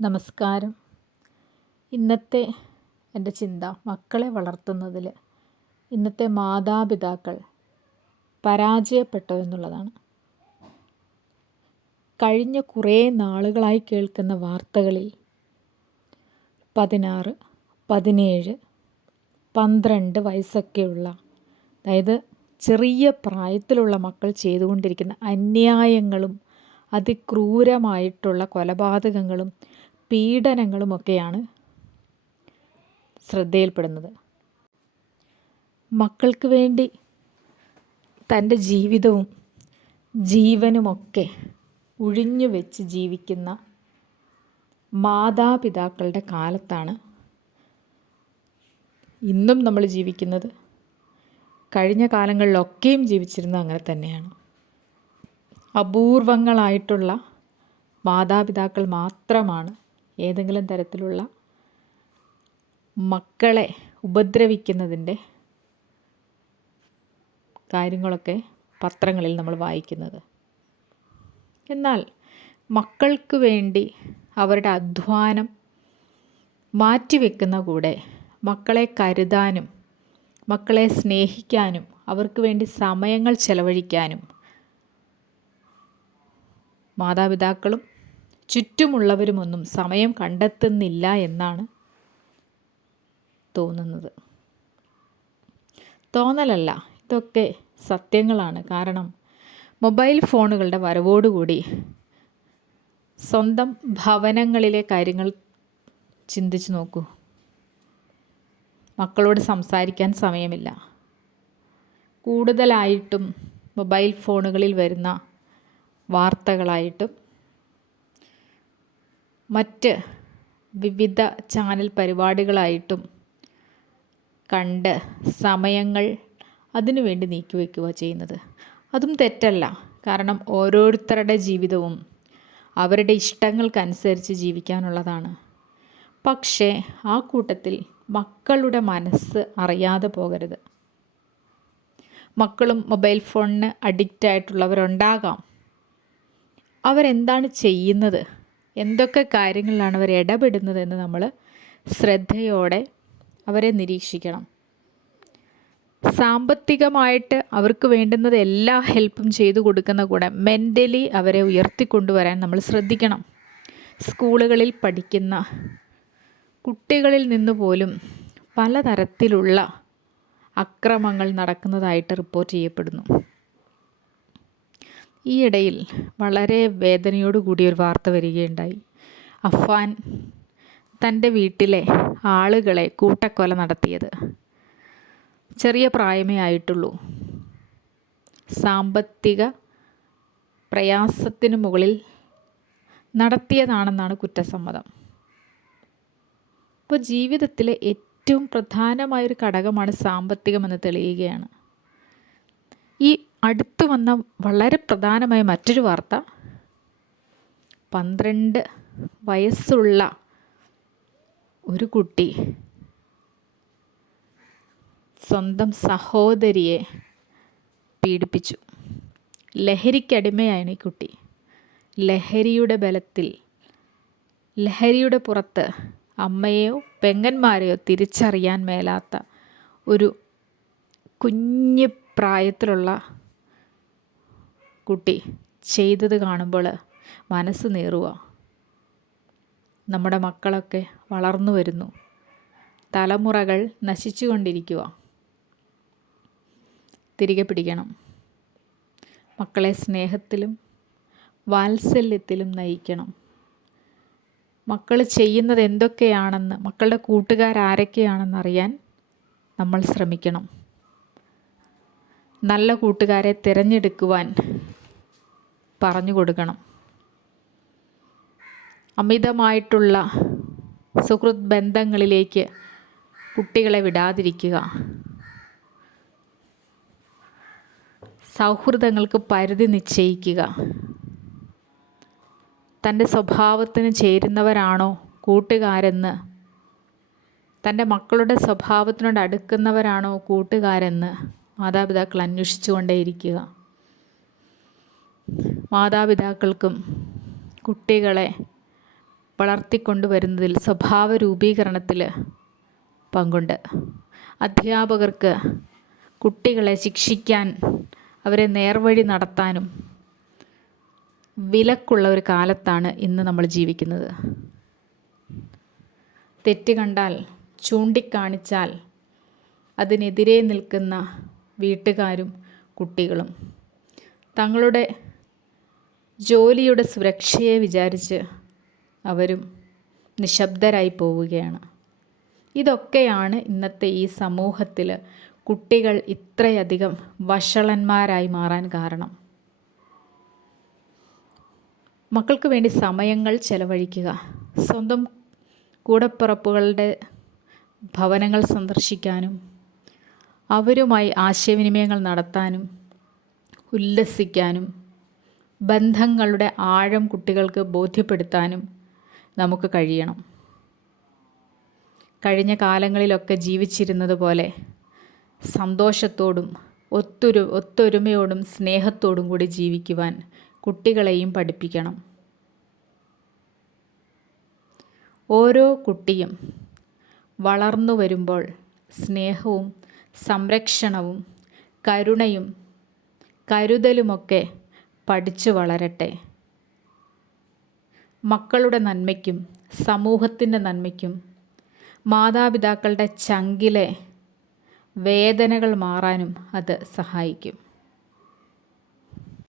നമസ്കാരം. ഇന്നത്തെ എൻ്റെ ചിന്ത മക്കളെ വളർത്തുന്നതിൽ ഇന്നത്തെ മാതാപിതാക്കൾ പരാജയപ്പെട്ടോ എന്നുള്ളതാണ്. കഴിഞ്ഞ കുറേ നാളുകളായി കേൾക്കുന്ന വാർത്തകളിൽ 16, 17, 12 വയസ്സൊക്കെയുള്ള, അതായത് ചെറിയ പ്രായത്തിലുള്ള മക്കൾ ചെയ്തുകൊണ്ടിരിക്കുന്ന അന്യായങ്ങളും അതിക്രൂരമായിട്ടുള്ള കൊലപാതകങ്ങളും പീഡനങ്ങളുമൊക്കെയാണ് ശ്രദ്ധയിൽപ്പെടുന്നത്. മക്കൾക്ക് വേണ്ടി തൻ്റെ ജീവിതവും ജീവനുമൊക്കെ ഉഴിഞ്ഞു വെച്ച് ജീവിക്കുന്ന മാതാപിതാക്കളുടെ കാലത്താണ് ഇന്നും നമ്മൾ ജീവിക്കുന്നത്. കഴിഞ്ഞ കാലങ്ങളിലൊക്കെയും ജീവിച്ചിരുന്നത് അങ്ങനെ തന്നെയാണ്. അപൂർവങ്ങളായിട്ടുള്ള മാതാപിതാക്കൾ മാത്രമാണ് ഏതെങ്കിലും തരത്തിലുള്ള മക്കളെ ഉപദ്രവിക്കുന്നതിൻ്റെ കാര്യങ്ങളൊക്കെ പത്രങ്ങളിൽ നമ്മൾ വായിക്കുന്നത്. എന്നാൽ മക്കൾക്ക് വേണ്ടി അവരുടെ അധ്വാനം മാറ്റിവെക്കുന്ന കൂടെ മക്കളെ കരുതാനും മക്കളെ സ്നേഹിക്കാനും അവർക്ക് വേണ്ടി സമയങ്ങൾ ചെലവഴിക്കാനും മാതാപിതാക്കളും ചുറ്റുമുള്ളവരുമൊന്നും സമയം കണ്ടെത്തുന്നില്ല എന്നാണ് തോന്നുന്നത്. തോന്നലല്ല, ഇതൊക്കെ സത്യങ്ങളാണ്. കാരണം മൊബൈൽ ഫോണുകളുടെ വരവോടുകൂടി സ്വന്തം ഭവനങ്ങളിലെ കാര്യങ്ങൾ ചിന്തിച്ചു നോക്കൂ. മക്കളോട് സംസാരിക്കാൻ സമയമില്ല. കൂടുതലായിട്ടും മൊബൈൽ ഫോണുകളിൽ വരുന്ന വാർത്തകളായിട്ടും മറ്റ് വിവിധ ചാനൽ പരിപാടികളായിട്ടും കണ്ട് സമയങ്ങൾ അതിനു വേണ്ടി നീക്കിവെക്കുക ചെയ്യുന്നത്. അതും തെറ്റല്ല. കാരണം ഓരോരുത്തരുടെ ജീവിതവും അവരുടെ ഇഷ്ടങ്ങൾക്കനുസരിച്ച് ജീവിക്കാനുള്ളതാണ്. പക്ഷേ ആ കൂട്ടത്തിൽ മക്കളുടെ മനസ്സ് അറിയാതെ പോകരുത്. മക്കളും മൊബൈൽ ഫോണിന് അഡിക്റ്റായിട്ടുള്ളവരുണ്ടാകാം. അവരെന്താണ് ചെയ്യുന്നത്, എന്തൊക്കെ കാര്യങ്ങളിലാണ് അവർ ഇടപെടുന്നതെന്ന് നമ്മൾ ശ്രദ്ധയോടെ അവരെ നിരീക്ഷിക്കണം. സാമ്പത്തികമായിട്ട് അവർക്ക് വേണ്ടുന്നത് എല്ലാ ഹെൽപ്പും ചെയ്തു കൊടുക്കുന്ന കൂടെ മെൻ്റലി അവരെ ഉയർത്തിക്കൊണ്ടുവരാൻ നമ്മൾ ശ്രദ്ധിക്കണം. സ്കൂളുകളിൽ പഠിക്കുന്ന കുട്ടികളിൽ നിന്ന് പോലും പലതരത്തിലുള്ള അക്രമങ്ങൾ നടക്കുന്നതായിട്ട് റിപ്പോർട്ട് ചെയ്യപ്പെടുന്നു. ഈയിടയിൽ വളരെ വേദനയോടുകൂടിയൊരു വാർത്ത വരികയുണ്ടായി. അഫ്വാൻ തൻ്റെ വീട്ടിലെ ആളുകളെ കൂട്ടക്കൊല നടത്തിയത്. ചെറിയ പ്രായമേ ആയിട്ടുള്ളൂ. സാമ്പത്തിക പ്രയാസത്തിന് മുകളിൽ നടത്തിയതാണെന്നാണ് കുറ്റസമ്മതം. ഇപ്പോൾ ജീവിതത്തിലെ ഏറ്റവും പ്രധാനമായൊരു ഘടകമാണ് സാമ്പത്തികമെന്ന് തെളിയുകയാണ്. ഈ അടുത്തു വന്ന വളരെ പ്രധാനമായ മറ്റൊരു വാർത്ത, 12 വയസ്സുള്ള ഒരു കുട്ടി സ്വന്തം സഹോദരിയെ പീഡിപ്പിച്ചു. ലഹരിക്കടിമയാണ് ഈ കുട്ടി. ലഹരിയുടെ ബലത്തിൽ, ലഹരിയുടെ പുറത്ത് അമ്മയെയോ പെങ്ങന്മാരെയോ തിരിച്ചറിയാൻ മേലാത്ത ഒരു കുഞ്ഞു പ്രായത്തിലുള്ള കുട്ടി ചെയ്തത് കാണുമ്പോൾ മനസ്സ് നീറുക. നമ്മുടെ മക്കളൊക്കെ വളർന്നു വരുന്നു. തലമുറകൾ നശിച്ചു കൊണ്ടിരിക്കുക. തിരികെ പിടിക്കണം. മക്കളെ സ്നേഹത്തിലും വാത്സല്യത്തിലും നയിക്കണം. മക്കൾ ചെയ്യുന്നത് എന്തൊക്കെയാണെന്ന്, മക്കളുടെ കൂട്ടുകാരാരൊക്കെയാണെന്നറിയാൻ നമ്മൾ ശ്രമിക്കണം. നല്ല കൂട്ടുകാരെ തിരഞ്ഞെടുക്കുവാൻ പറഞ്ഞു കൊടുക്കണം. അമിതമായിട്ടുള്ള സുഹൃത്ത് ബന്ധങ്ങളിലേക്ക് കുട്ടികളെ വിടാതിരിക്കുക. സൗഹൃദങ്ങൾക്ക് പരിധി നിശ്ചയിക്കുക. തൻ്റെ സ്വഭാവത്തിന് ചേരുന്നവരാണോ കൂട്ടുകാരെന്ന്, തൻ്റെ മക്കളുടെ സ്വഭാവത്തിനോട് അടുക്കുന്നവരാണോ കൂട്ടുകാരെന്ന് മാതാപിതാക്കൾ അന്വേഷിച്ചു കൊണ്ടേയിരിക്കുക. മാതാപിതാക്കൾക്കും കുട്ടികളെ വളർത്തിക്കൊണ്ടുവരുന്നതിൽ സ്വഭാവ രൂപീകരണത്തിൽ പങ്കുണ്ട്. അധ്യാപകർക്ക് കുട്ടികളെ ശിക്ഷിക്കാൻ, അവരെ നേർവഴി നടത്താനും വിലക്കുള്ള ഒരു കാലത്താണ് ഇന്ന് നമ്മൾ ജീവിക്കുന്നത്. തെറ്റ് കണ്ടാൽ, ചൂണ്ടിക്കാണിച്ചാൽ അതിനെതിരെ നിൽക്കുന്ന വീട്ടുകാരും കുട്ടികളും തങ്ങളുടെ ജോലിയുടെ സുരക്ഷയെ വിചാരിച്ച് അവരും നിശബ്ദരായി പോവുകയാണ്. ഇതൊക്കെയാണ് ഇന്നത്തെ ഈ സമൂഹത്തിൽ കുട്ടികൾ ഇത്രയധികം വഷളന്മാരായി മാറാൻ കാരണം. മക്കൾക്ക് വേണ്ടി സമയങ്ങൾ ചെലവഴിക്കുക, സ്വന്തം കൂടപ്പിറപ്പുകളുടെ ഭവനങ്ങൾ സന്ദർശിക്കാനും അവരുമായി ആശയവിനിമയങ്ങൾ നടത്താനും ഉല്ലസിക്കാനും ബന്ധങ്ങളുടെ ആഴം കുട്ടികൾക്ക് ബോധ്യപ്പെടുത്താനും നമുക്ക് കഴിയണം. കഴിഞ്ഞ കാലങ്ങളിലൊക്കെ ജീവിച്ചിരുന്നത് പോലെ സന്തോഷത്തോടും ഒത്തൊരുമയോടും സ്നേഹത്തോടും കൂടി ജീവിക്കുവാൻ കുട്ടികളെയും പഠിപ്പിക്കണം. ഓരോ കുട്ടിയും വളർന്നു വരുമ്പോൾ സ്നേഹവും സംരക്ഷണവും കരുണയും കരുതലുമൊക്കെ പഠിച്ചു വളരട്ടെ. മക്കളുടെ നന്മയ്ക്കും സമൂഹത്തിൻ്റെ നന്മയ്ക്കും മാതാപിതാക്കളുടെ ചങ്കിലെ വേദനകൾ മാറാനും അത് സഹായിക്കും.